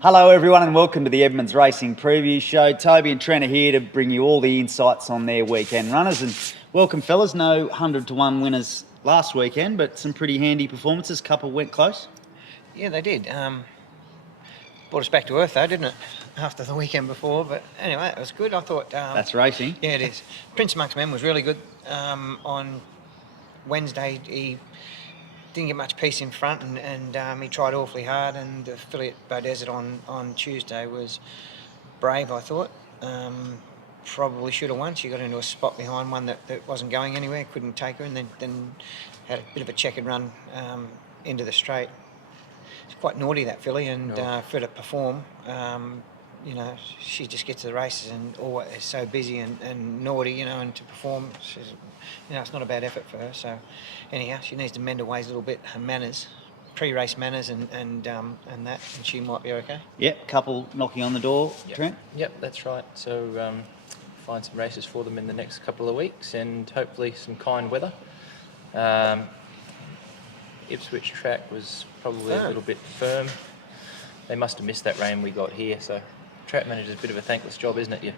Hello everyone and welcome to the Edmonds Racing Preview Show. Toby and Trent are here to bring you all the insights on their weekend runners. And welcome fellas, no 100-to-1 winners last weekend, but some pretty handy performances. Couple went close. Yeah, they did. Brought us back to earth though, didn't it? After the weekend before, but anyway, it was good. I thought... That's racing. Yeah, it is. Prince Amongst Men was really good. On Wednesday, he didn't get much peace in front and he tried awfully hard, and the filly at Beaudesert on Tuesday was brave, I thought. Probably should have won. She got into a spot behind one that wasn't going anywhere, couldn't take her, and then had a bit of a checkered run into the straight. It's quite naughty, that filly, and for her to perform, she just gets to the races and always is so busy and naughty, and to perform, she's, it's not a bad effort for her. So anyhow, she needs to mend her ways a little bit, her manners, pre-race manners and that, and she might be okay. Yep, couple knocking on the door, Trent? Yep, that's right. So find some races for them in the next couple of weeks and hopefully some kind weather. Ipswich track was probably a little bit firm. They must have missed that rain we got here, so track manager's a bit of a thankless job, isn't it? You're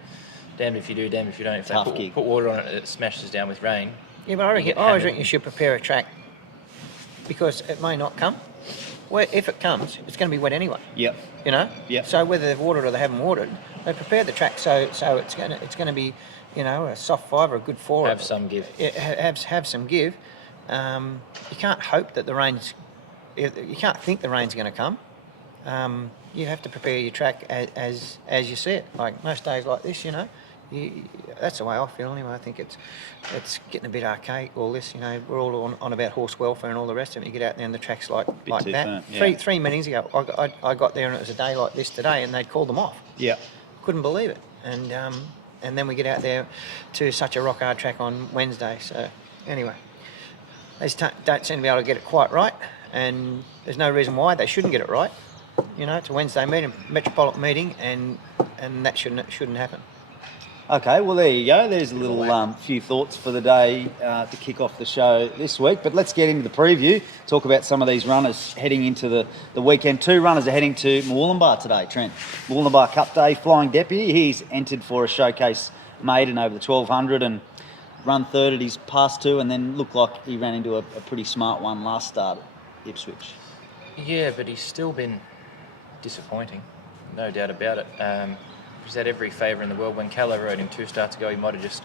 damned if you do, damned if you don't. If Tough they gig. put water on it, it smashes down with rain. Yeah, but I always reckon you should prepare a track because it may not come. Well, if it comes, it's going to be wet anyway. Yep. Yep. So whether they've watered or they haven't watered, they prepare the track so it's going to be, a soft fibre, a good four. Have some give. Have some give. You can't hope that the rain's. You can't think the rain's going to come. You have to prepare your track as you see it. Like most days like this, that's the way I feel anyway. I think it's getting a bit archaic, all this. We're all on about horse welfare and all the rest of it. You get out there and the track's like that. Firm, yeah. Three meetings ago, I got there and it was a day like this today, and they'd called them off. Yeah. Couldn't believe it. And then we get out there to such a rock hard track on Wednesday. So anyway, they just don't seem to be able to get it quite right, and there's no reason why they shouldn't get it right. It's a Wednesday meeting, metropolitan meeting, and that shouldn't happen. Okay, well there you go. There's a little few thoughts for the day to kick off the show this week. But let's get into the preview. Talk about some of these runners heading into the weekend. 2 runners are heading to Moolumbar today, Trent. Moolumbar Cup Day, Flying Deputy. He's entered for a showcase maiden over the 1200 and run third at his past 2, and then looked like he ran into a pretty smart one last start at Ipswich. Yeah, but he's still been disappointing, no doubt about it. He's had every favour in the world. When Callow rode him 2 starts ago, he might have just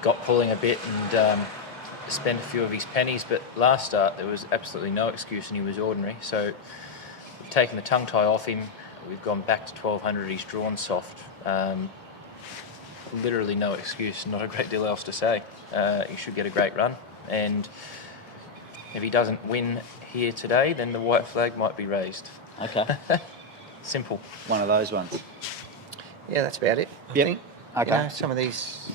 got pulling a bit and spent a few of his pennies, but last start there was absolutely no excuse and he was ordinary. So we've taken the tongue tie off him, we've gone back to 1200, he's drawn soft. Literally no excuse, not a great deal else to say. He should get a great run, and if he doesn't win here today, then the white flag might be raised. Okay. Simple. One of those ones. Yeah, that's about it. I Yep. think. Okay. Some of these.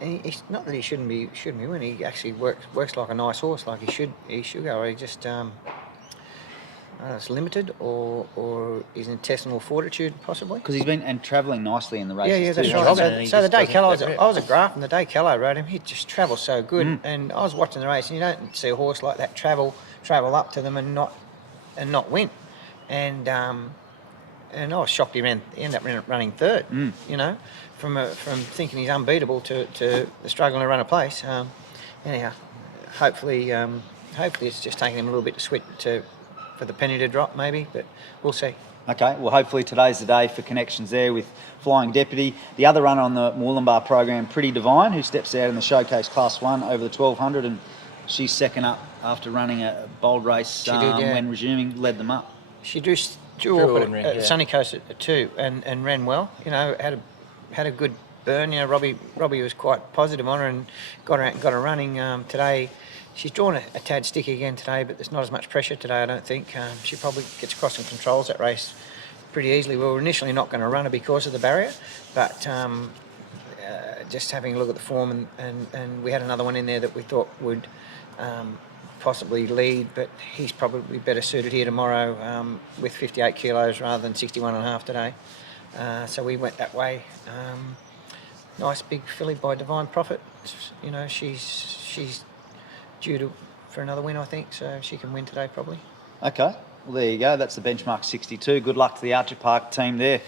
It's not that he shouldn't be winning. He actually works like a nice horse, like he should go. He just it's limited, or his intestinal fortitude possibly. Because he's been travelling nicely in the races. Yeah, that's too. right. So the day Callow, I was at Grafton, the day Callow rode him, he just travels so good. And I was watching the race, and you don't see a horse like that travel up to them and not win. And I was shocked he ended up running third. From thinking he's unbeatable to struggling to run a place. Anyhow, hopefully it's just taking him a little bit for the penny to drop maybe, but we'll see. Okay, well hopefully today's the day for connections there with Flying Deputy. The other runner on the Moolumbar program, Pretty Divine, who steps out in the showcase Class 1 over the 1200, and she's second up after running a bold race when resuming, led them up. She drew up at Sunny Coast at 2 and ran well. Had a good burn. Robbie was quite positive on her and got her running today. She's drawn a tad sticky again today, but there's not as much pressure today, I don't think. She probably gets across and controls that race pretty easily. We were initially not going to run her because of the barrier, but just having a look at the form, and we had another one in there that we thought would possibly lead, but he's probably better suited here tomorrow with 58 kilos rather than 61.5 today. So we went that way. Nice big filly by Divine Prophet. She's due for another win, I think, so she can win today probably. Okay. Well, there you go. That's the benchmark 62. Good luck to the Archer Park team there.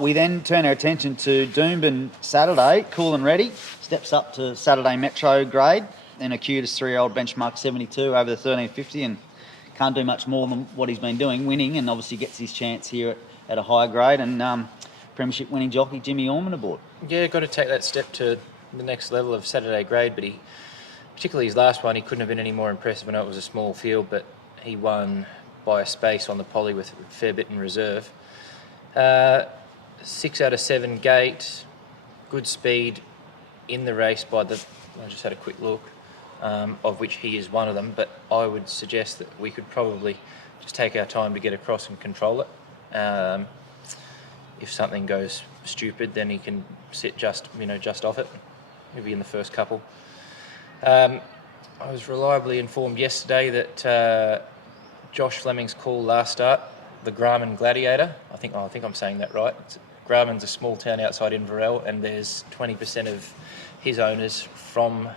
We then turn our attention to Doomben Saturday. Cool and ready. Steps up to Saturday Metro grade. Then Acute is 3-year-old benchmark 72 over the 1350 and can't do much more than what he's been doing, winning, and obviously gets his chance here at a higher grade. And premiership winning jockey Jimmy Orman aboard. Yeah, got to take that step to the next level of Saturday grade, but he, particularly his last one, he couldn't have been any more impressive. I know it was a small field, but he won by a space on the poly with a fair bit in reserve. 6 out of 7 gate, good speed in the race I just had a quick look, of which he is one of them, but I would suggest that we could probably just take our time to get across and control it. If something goes stupid, then he can sit just off it. He'll be in the first couple. I was reliably informed yesterday that Josh Fleming's call last start, the Graham Gladiator. I think I'm saying that right. Graham's a small town outside Inverell, and there's 20% of his owners from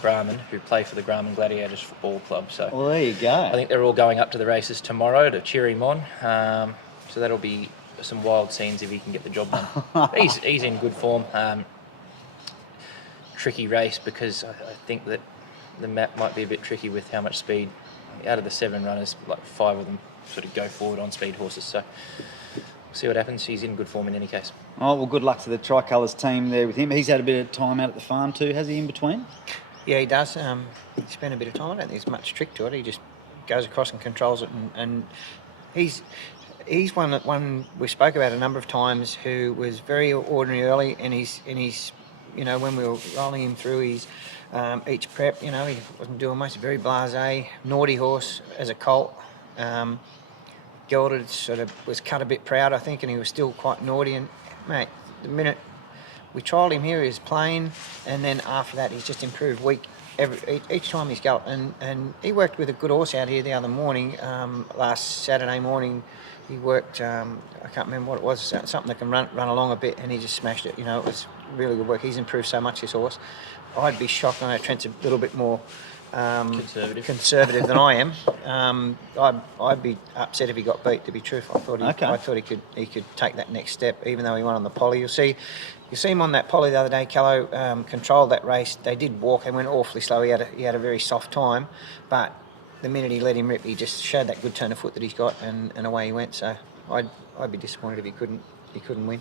Graham who play for the Graham Gladiators Football Club. So well, there you go. I think they're all going up to the races tomorrow to cheer him on. So that'll be some wild scenes if he can get the job done. He's in good form. Tricky race because I think that the map might be a bit tricky with how much speed. Out of the 7 runners, like 5 of them sort of go forward on speed horses. So we'll see what happens. He's in good form in any case. Oh, well, good luck to the Tricolours team there with him. He's had a bit of time out at the farm too, has he, in between? Yeah, he does. He spent a bit of time. I don't think there's much trick to it. He just goes across and controls it, and he's one that we spoke about a number of times, who was very ordinary early, and he's when we were rolling him through his each prep, he wasn't doing much. Very blasé, naughty horse as a colt. Gelded sort of was cut a bit proud, I think, and he was still quite naughty. And mate, the minute we trialled him here, he was playing, and then after that, he's just improved each time he's galloped. And he worked with a good horse out here the other morning, last Saturday morning. He worked, I can't remember what it was, something that can run along a bit, and he just smashed it. It was really good work. He's improved so much, this horse. I'd be shocked. I know Trent's a little bit more conservative than I am. I'd be upset if he got beat, to be truthful. I thought he could take that next step, even though he won on the poly. You'll see him on that poly the other day. Callow controlled that race. They did walk and went awfully slow. He had a very soft time, but the minute he let him rip, he just showed that good turn of foot that he's got, and away he went. So I'd be disappointed if he couldn't win.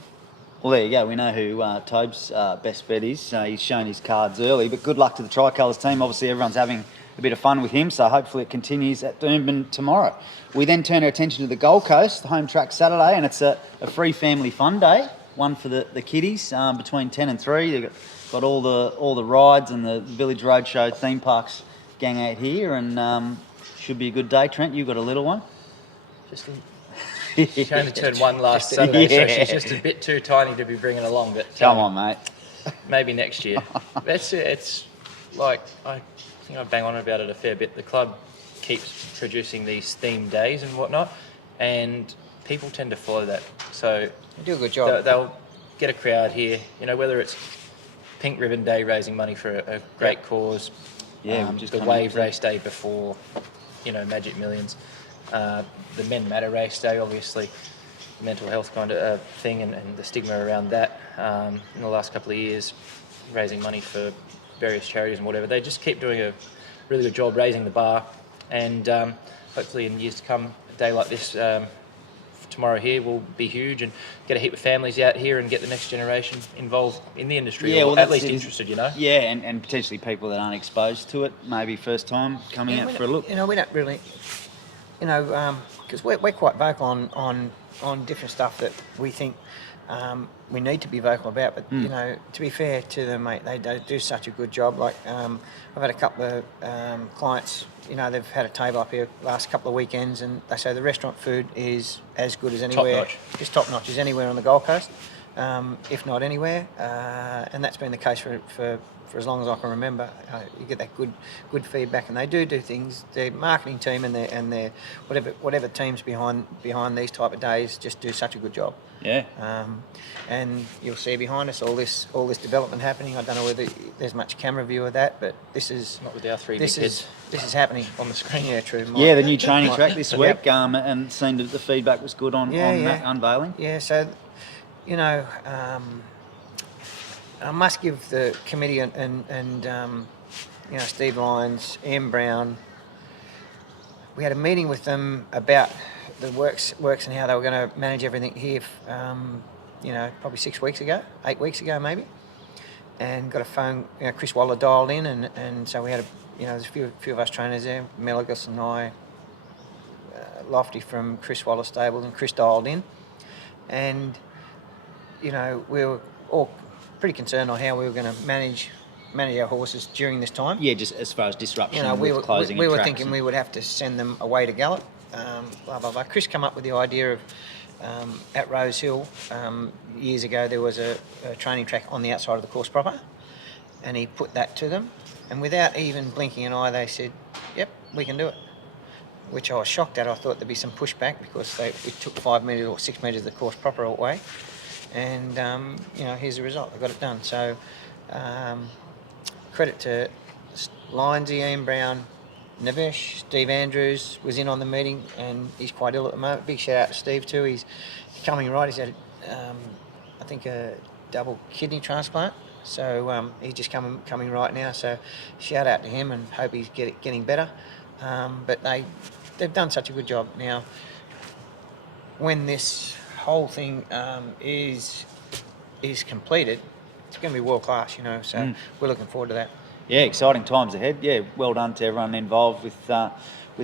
Well, there you go. We know who Tobe's best bet is. He's shown his cards early, but good luck to the Tricolours team. Obviously, everyone's having a bit of fun with him, so hopefully it continues at Doomben tomorrow. We then turn our attention to the Gold Coast, the home track Saturday, and it's a free family fun day, one for the kiddies between 10 and 3. They've got all the rides and the Village Roadshow theme parks gang out here, and should be a good day. Trent, you've got a little one. She only turned 1 last Saturday, so she's just a bit too tiny to be bringing along. But come on, mate. Maybe next year. It's like, I think I bang on about it a fair bit. The club keeps producing these themed days and whatnot, and people tend to follow that. So they do a good job. They'll get a crowd here. Whether it's Pink Ribbon Day raising money for a great cause. Yeah, the Wave race day before, Magic Millions. The Men Matter race day, obviously, mental health kind of thing, and the stigma around that in the last couple of years, raising money for various charities and whatever. They just keep doing a really good job raising the bar, and hopefully in years to come, a day like this tomorrow here will be huge, and get a heap of families out here and get the next generation involved in the industry, or at least interested, Yeah, and potentially people that aren't exposed to it, maybe first time coming out for a look. We don't really, because we're quite vocal on different stuff that we think we need to be vocal about. But to be fair to them, mate, they do such a good job. Like I've had a couple of clients. They've had a table up here last couple of weekends, and they say the restaurant food is as good as anywhere. Top notch. It's top notch as anywhere on the Gold Coast, if not anywhere. And that's been the case for for as long as I can remember. You get that good feedback, and they do things. The marketing team and their whatever teams behind these type of days just do such a good job. Yeah. And you'll see behind us all this development happening. I don't know whether there's much camera view of that, but this is Not with our three big kids. This is happening on the screen. Yeah, true. Yeah, the new training track this week, Yep. And it seemed that the feedback was good on that unveiling. Yeah, so, you know, I must give the committee and you know, Steve Lyons, Ian Brown, we had a meeting with them about the works and how they were going to manage everything here, you know, probably 8 weeks ago maybe, and got a phone, you know, Chris Waller dialed in, and so we had there's a few of us trainers there, Meligus and I, Lofty from Chris Waller Stables, and Chris dialed in, and, you know, we were all pretty concerned on how we were going to manage our horses during this time. Yeah, just as far as disruption, You know, we closing were tracks thinking we would have to send them away to gallop. Blah blah blah. Chris came up with the idea of at Rose Hill years ago there was a training track on the outside of the course proper, and he put that to them, and without even blinking an eye, they said, "Yep, we can do it." Which I was shocked at. I thought there'd be some pushback because it took 5 metres or 6 metres of the course proper away, and you know, here's the result. They got it done. So credit to Lyons, Ian Brown, Navesh, Steve Andrews was in on the meeting, and he's quite ill at the moment. Big shout out to Steve too. He's coming right. He's had, I think, a double kidney transplant. So he's just coming right now. So shout out to him, and hope he's getting better. But they've done such a good job. Now, when this whole thing is completed, it's going to be world class. You know, so we're looking forward to that. Yeah, exciting times ahead. Yeah, well done to everyone involved with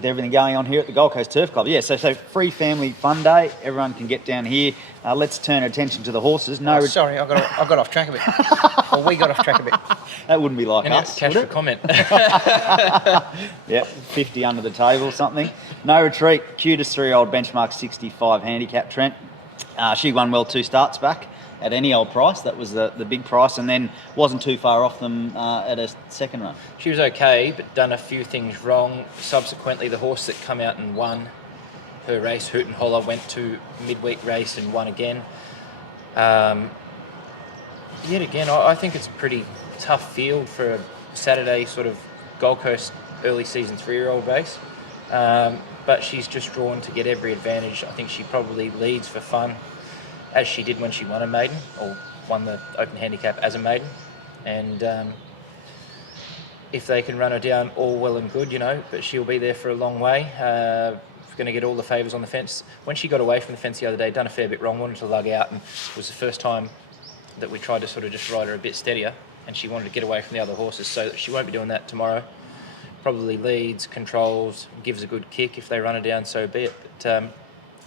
everything going on here at the Gold Coast Turf Club. Yeah, so free family fun day. Everyone can get down here. Let's turn attention to the horses. Sorry, I got off track a bit. Or we got off track a bit. That wouldn't be like And us, it's cash would for it? comment. Yeah, 50 under the table, something. No retreat. Cutest 3-year-old benchmark 65 handicap, Trent. She won well 2 starts back at any old price. That was the big price, and then wasn't too far off them at a second run. She was okay, but done a few things wrong. Subsequently, the horse that come out and won her race, Hoot and Holler, went to midweek race and won again. Yet again, I think it's a pretty tough field for a Saturday sort of Gold Coast early season 3-year-old race. But she's just drawn to get every advantage. I think she probably leads for fun, as she did when she won a maiden, or won the Open Handicap as a maiden. And if they can run her down, all well and good, you know, but she'll be there for a long way. Going to get all the favours on the fence. When she got away from the fence the other day, done a fair bit wrong, wanted to lug out, and it was the first time that we tried to sort of just ride her a bit steadier, and she wanted to get away from the other horses, so she won't be doing that tomorrow. Probably leads, controls, gives a good kick. If they run her down, so be it. But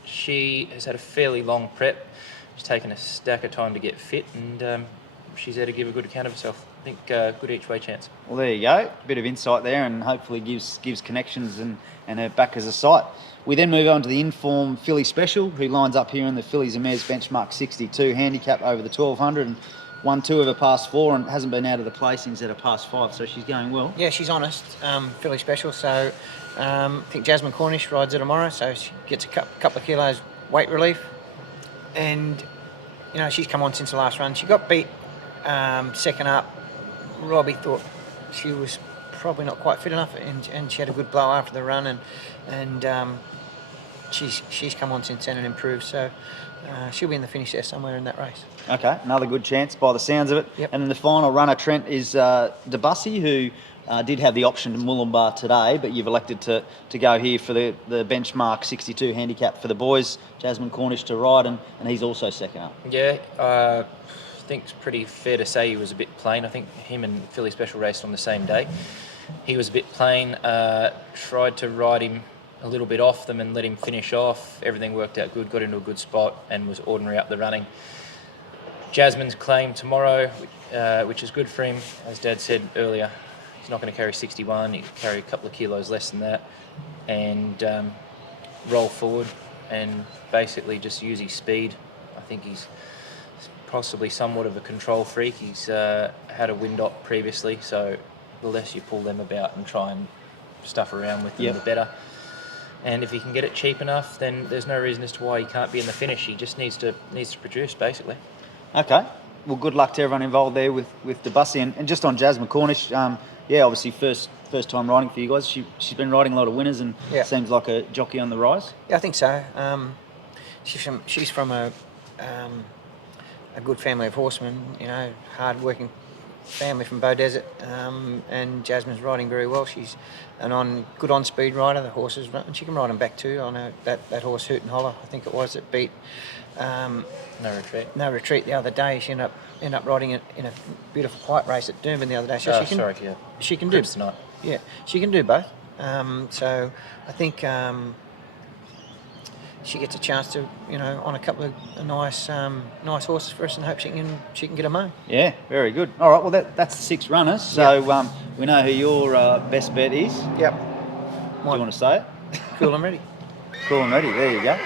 she has had a fairly long prep. She's taken a stack of time to get fit, and she's there to give a good account of herself. I think good each way chance. Well, there you go. Bit of insight there, and hopefully gives connections and her back as a sight. We then move on to the Inform Filly Special, who lines up here in the Fillies and Mares benchmark 62 handicap over the 1200, and won 2 of her past 4 and hasn't been out of the placings at her past 5, so she's going well. Yeah, she's honest. Filly Special. So I think Jasmine Cornish rides her tomorrow, so she gets a couple of kilos weight relief. And, you know, she's come on since the last run. She got beat second up. Robbie thought she was probably not quite fit enough, and she had a good blow after the run, and she's come on since then and improved. So she'll be in the finish there somewhere in that race. Okay, another good chance by the sounds of it. Yep. And then the final runner, Trent, is Debussy, who did have the option to Moolumbar today, but you've elected to go here for the benchmark 62 handicap for the boys. Jasmine Cornish to ride, and he's also second up. Yeah, I think it's pretty fair to say he was a bit plain. I think him and Filly Special raced on the same day. He was a bit plain, tried to ride him a little bit off them and let him finish off. Everything worked out good, got into a good spot and was ordinary up the running. Jasmine's claim tomorrow, which is good for him. As Dad said earlier, he's not going to carry 61, he'll carry a couple of kilos less than that, and roll forward and basically just use his speed. I think he's possibly somewhat of a control freak. He's had a wind op previously, so the less you pull them about and try and stuff around with them, Yep. the better. And if he can get it cheap enough, then there's no reason as to why he can't be in the finish. He just needs to produce, basically. Okay. Well, good luck to everyone involved there with Debussy. And just on Jasmine Cornish, obviously first time riding for you guys. She's been riding a lot of winners and seems like a jockey on the rise. Yeah, I think so. She's from a good family of horsemen, hard-working family from Bow Desert, and Jasmine's riding very well. She's an good on-speed rider. The horses, and she can ride them back too. I know that horse Hoot and Holler, I think it was, that beat No Retreat the other day. She ended up riding it in a beautiful white race at Doomben the other day. So she can do tonight. Yeah, she can do both. So I think she gets a chance to, on a couple of nice horses for us, and hope she can get them home. Yeah, very good. All right, well that's the 6 runners. So we know who your best bet is. Yep. Do you want to say it? Cool and Ready. Cool and Ready. There you go.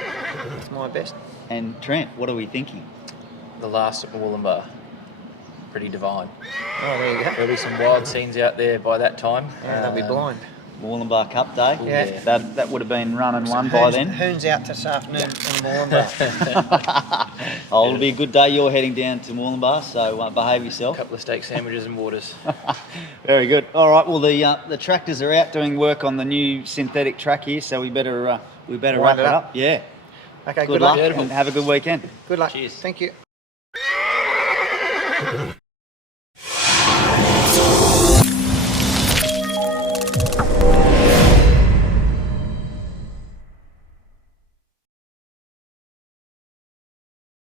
It's my best. And Trent, what are we thinking? The last at Wollumbar. Pretty divine. Oh, there you go. There'll be some wild scenes out there by that time. Yeah, they'll be blind. Wollumbar Cup Day. Yeah. That would have been run and won by then. Hoon's out this afternoon in Wollumbar. Oh, it'll be a good day. You're heading down to Wollumbar, so behave yourself. A couple of steak sandwiches and waters. Very good. All right. Well, the tractors are out doing work on the new synthetic track here, so we better wrap it up. Yeah. Okay. Good luck and have a good weekend. Good luck. Cheers. Thank you.